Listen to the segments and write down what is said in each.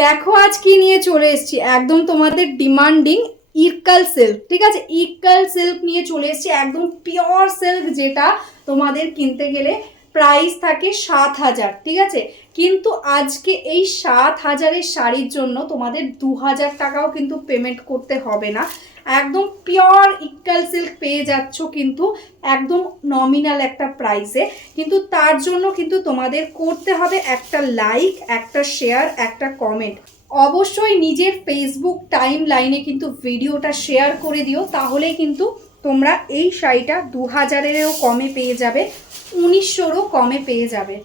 দেখো আজ কি নিয়ে চলে এসেছি, একদম তোমাদের ডিমান্ডিং ইরকাল সিল্ক। ঠিক আছে, ইরকাল সিল্ক নিয়ে চলে এসেছি, একদম পিওর সিল্ক, যেটা তোমাদের কিনতে গেলে প্রাইস থাকে 7,000। ঠিক আছে, কিন্তু আজকে এই 7,000-এর শাড়ির জন্য তোমাদের 2,000 টাকাও কিন্তু পেমেন্ট করতে হবে না। একদম পিওর ইক্কাল সিল্ক পেয়ে যাচ্ছ কিন্তু একদম নমিনাল একটা প্রাইসে। কিন্তু তার জন্য কিন্তু তোমাদের করতে হবে একটা লাইক, একটা শেয়ার, একটা কমেন্ট। অবশ্যই নিজের ফেসবুক টাইম লাইনে কিন্তু ভিডিওটা শেয়ার করে দিও, তাহলে কিন্তু তোমরা এই শাড়িটা 2,000-এরও কমে পেয়ে যাবে, 1,900-রও কমে পেয়ে যাবে।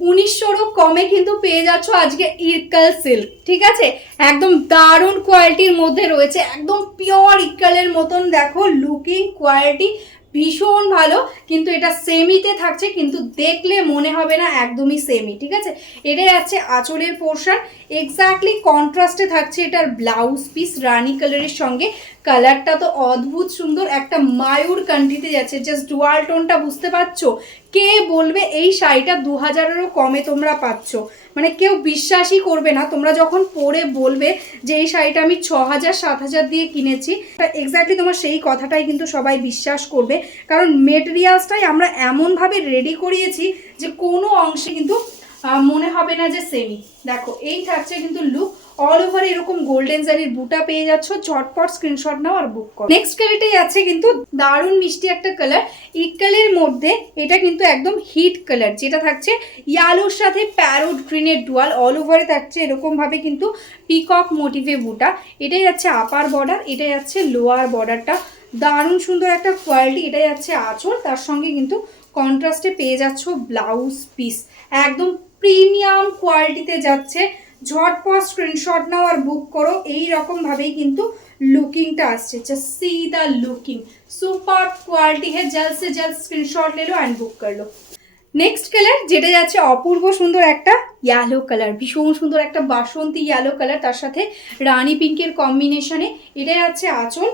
1,900-রও কমে কিন্তু পেয়ে যাচ্ছ আজকে ইরকাল সিল্ক। ঠিক আছে, একদম দারুণ কোয়ালিটির মধ্যে রয়েছে, একদম পিওর ইরকালের মতন। দেখো লুকিং, কোয়ালিটি ভীষণ ভালো, কিন্তু এটা সেমিতে থাকছে, কিন্তু দেখলে মনে হবে না একদমই সেমি। ঠিক আছে, এটা যাচ্ছে আঁচলের পোর্শন, এক্স্যাক্টলি কন্ট্রাস্টে থাকছে এটার ব্লাউজ পিস রানি কালারের সঙ্গে। কালারটা তো অদ্ভুত সুন্দর, একটা মায়ূর কান্ট্রিতে যাচ্ছে। জাস্ট ডুয়াল টোনটা বুঝতে পারছো? কে বলবে এই শাড়িটা 2,000-এরও কমে তোমরা পাচ্ছ? মানে কেউ বিশ্বাসই করবে না। তোমরা যখন পরে বলবে যে এই শাড়িটা আমি 6,000 7,000 দিয়ে কিনেছি, এক্স্যাক্টলি তোমার সেই কথাটাই কিন্তু সবাই বিশ্বাস করবে, কারণ মেটেরিয়ালসটাই আমরা এমনভাবে রেডি করিয়েছি যে কোনো অংশে কিন্তু মনে হবে না যে সেমি। দেখো এই থাকছে কিন্তু লুক, অল ওভার এরকম গোল্ডেন জারির বুটা পেয়ে যাচ্ছ। ঝটপট স্ক্রিনশট নাও আর বুক করো। নেক্সট কালারটাই আছে কিন্তু দারুণ মিষ্টি একটা কালার, ইকালের মধ্যে। এটা কিন্তু একদম হিট কালার, যেটা থাকছে ইয়ালোর সাথে প্যারোট গ্রিনের ডুয়াল। অল ওভারে থাকছে এরকম ভাবে কিন্তু পিকক মোটিভে বুটা। এটাই যাচ্ছে আপার বর্ডার, এটাই যাচ্ছে লোয়ার বর্ডারটা। দারুণ সুন্দর একটা কোয়ালিটি। এটাই যাচ্ছে আঁচল, তার সঙ্গে কিন্তু কন্ট্রাস্টে পেয়ে যাচ্ছ ব্লাউজ পিস, একদম প্রিমিয়াম কোয়ালিটিতে যাচ্ছে। ঝটপট স্ক্রিনশট নাও আর বুক করো। এই রকম ভাবেই কিন্তু लुकिंग আসছে। Just see the looking, super quality है। जल्द से जल्द स्क्रीनशॉट ले लो एंड बुक कर लो। নেক্সট কালার যেটা যাচ্ছে অপূর্ব সুন্দর একটা ইয়েলো কালার, ভীষণ সুন্দর একটা বাসন্তী ইয়েলো কালার, তার সাথে রানী পিঙ্কের কম্বিনেশনে। এটা যাচ্ছে আঁচল,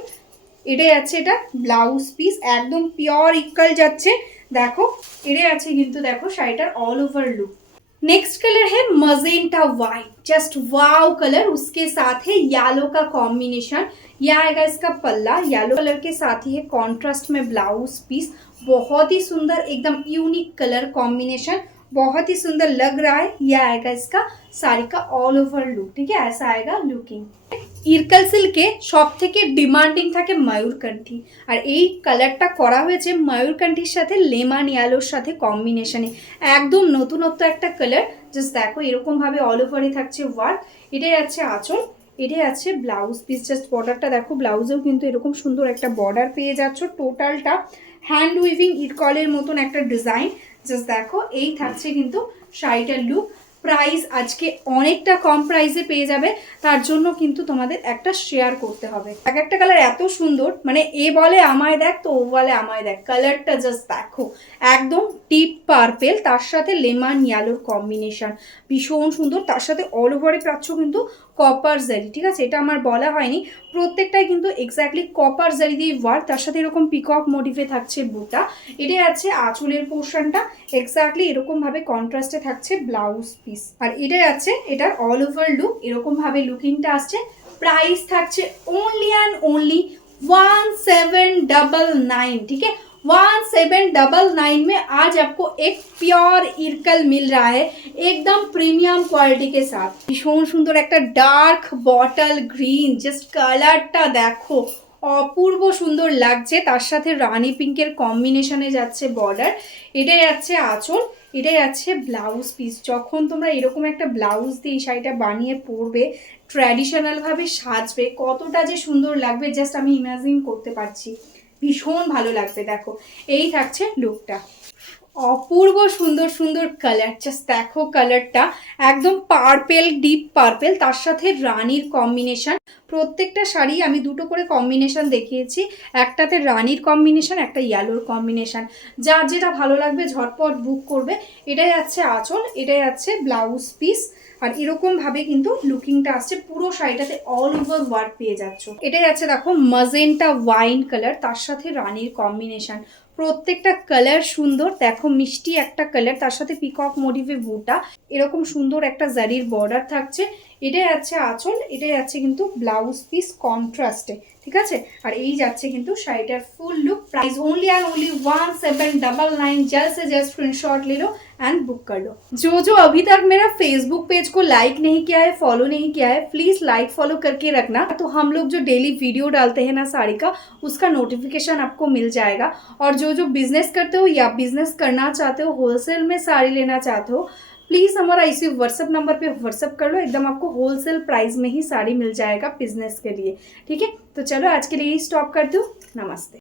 এটা যাচ্ছে এটা ব্লাউজ পিস, একদম পিওর ইক্কাল যাচ্ছে। দেখো এটা আছে কিন্তু, দেখো শাড়িটার all over look. Next colour है magenta white, just wow colour, उसके साथ है येलो का कॉम्बिनेशन। यह आएगा इसका पल्ला, येलो कलर के साथ ही है कॉन्ट्रास्ट में ब्लाउज पीस। बहुत ही सुंदर, एकदम यूनिक कलर कॉम्बिनेशन, बहुत ही सुंदर लग रहा है। यह आएगा इसका साड़ी का ऑल ओवर लुक। ठीक है, ऐसा आएगा लुकिंग। ইরকাল সিল্কে সব থেকে ডিমান্ডিং থাকে ময়ূরকান্ঠি, আর এই কালারটা করা হয়েছে ময়ূরকান্ঠির সাথে লেমন ইয়েলোর সাথে কম্বিনেশনে। একদম নতুনত্ব একটা কালার। জাস্ট দেখো এরকমভাবে অল ওভারে থাকছে ওয়ার্ক। এটাই আছে আঁচল, এটাই আছে ব্লাউজ পিস। জাস্ট বর্ডারটা দেখো, ব্লাউজেও কিন্তু এরকম সুন্দর একটা বর্ডার পেয়ে যাচ্ছ। টোটালটা হ্যান্ড উইভিং ইরকলের মতন একটা ডিজাইন। জাস্ট দেখো এই থাকছে কিন্তু শাড়িটার লুক। প্রাইস আজকে অনেকটা কম প্রাইসে পেয়ে যাবে, তার জন্য কিন্তু তোমাদের একটা শেয়ার করতে হবে। এক একটা কালার এত সুন্দর, মানে এ বলে আমায় দেখ তো ও বলে আমায় দেখ। কালারটা জাস্ট দেখো, একদম ডিপ পার্পেল, তার সাথে লেমন ইয়েলোর কম্বিনেশন, ভীষণ সুন্দর। তার সাথে অল ওভারে পাচ্ছ কিন্তু কপার জারি। ঠিক আছে, এটা আমার বলা হয়নি, প্রত্যেকটাই কিন্তু এক্স্যাক্টলি কপার জারি দিয়ে ওয়ার্ক। তার সাথে এরকম পিকক মোটিভে থাকছে বুটা। এটাই আছে আঁচলের পোর্শনটা, এক্স্যাক্টলি এরকমভাবে কন্ট্রাস্টে থাকছে ব্লাউজ পিস। আর এটাই আছে এটার অল ওভার লুক, এরকমভাবে লুকিংটা আসছে। प्राइस থাকছে ओनली एंड ओनली 1799। ठीक है, 1799 में आज आपको एक प्योर इरकल मिल रहा है, एकदम प्रीमियम क्वालिटी के साथ। भीषण सुंदर একটা ডার্ক বটল গ্রিন, জাস্ট কালারটা দেখো অপূর্ব সুন্দর লাগছে। তার সাথে রানী পিঙ্কের কম্বিনেশনে যাচ্ছে বর্ডার। এটাই যাচ্ছে আঁচল, এটাই যাচ্ছে ব্লাউজ পিস। যখন তোমরা এরকম একটা ব্লাউজ দিয়ে এই শাড়িটা বানিয়ে পরবে, ট্র্যাডিশনালভাবে সাজবে, কতটা যে সুন্দর লাগবে জাস্ট আমি ইমাজিন করতে পারছি। ভীষণ ভালো লাগবে। দেখো এই থাকছে লুকটা, অপূর্ব সুন্দর সুন্দর কালার। জাস্ট দেখো কালারটা একদম পার্পেল, ডিপ পার্পেল, তার সাথে রানীর কম্বিনেশন। প্রত্যেকটা শাড়ি আমি দুটো করে কম্বিনেশন দেখিয়েছি, একটাতে রানীর কম্বিনেশন, একটা ইয়েলোর কম্বিনেশন। যার যেটা ভালো লাগবে ঝটপট বুক করবে। এটাই যাচ্ছে আঁচল, এটাই যাচ্ছে ব্লাউজ পিস। আর এরকমভাবে কিন্তু লুকিংটা আসছে, পুরো শাড়িটাতে অল ওভার ওয়ার্ক পেয়ে যাচ্ছ। এটাই আছে দেখো মাজেন্টা ওয়াইন কালার, তার সাথে রানীর কম্বিনেশন। প্রত্যেকটা কালার সুন্দর। দেখো মিষ্টি একটা কালার, তার সাথে পিকক মোটিভে বুটা, এরকম সুন্দর একটা জারির বর্ডার থাকছে। এটাই যাচ্ছে আঁচল, এটাই যাচ্ছে কিন্তু ব্লাউজ পিস কন্ট্রাস্টে, ঠিক আছে। আর এই যাচ্ছে কিন্তু শাড়িটার full look. Price only and only 1799। जल्द से जल्द स्क्रीनशॉट ले लो एंड बुक कर लो। जो अभी तक मेरा फेसबुक पेज को लाइक नहीं किया है, फॉलो नहीं किया है, प्लीज लाइक फॉलो करके रखना। तो हम लोग जो डेली वीडियो डालते हैं ना साड़ी का, उसका नोटिफिकेशन आपको मिल जाएगा। और जो बिजनेस करते हो या बिजनेस करना चाहते हो, होलसेल में साड़ी लेना चाहते हो, प्लीज़ हमारा इसी व्हाट्सअप नंबर पे व्हाट्सअप कर लो, एकदम आपको होलसेल प्राइस में ही साड़ी मिल जाएगा बिजनेस के लिए, ठीक है। तो चलो आज के लिए ही स्टॉप करती हूँ, नमस्ते।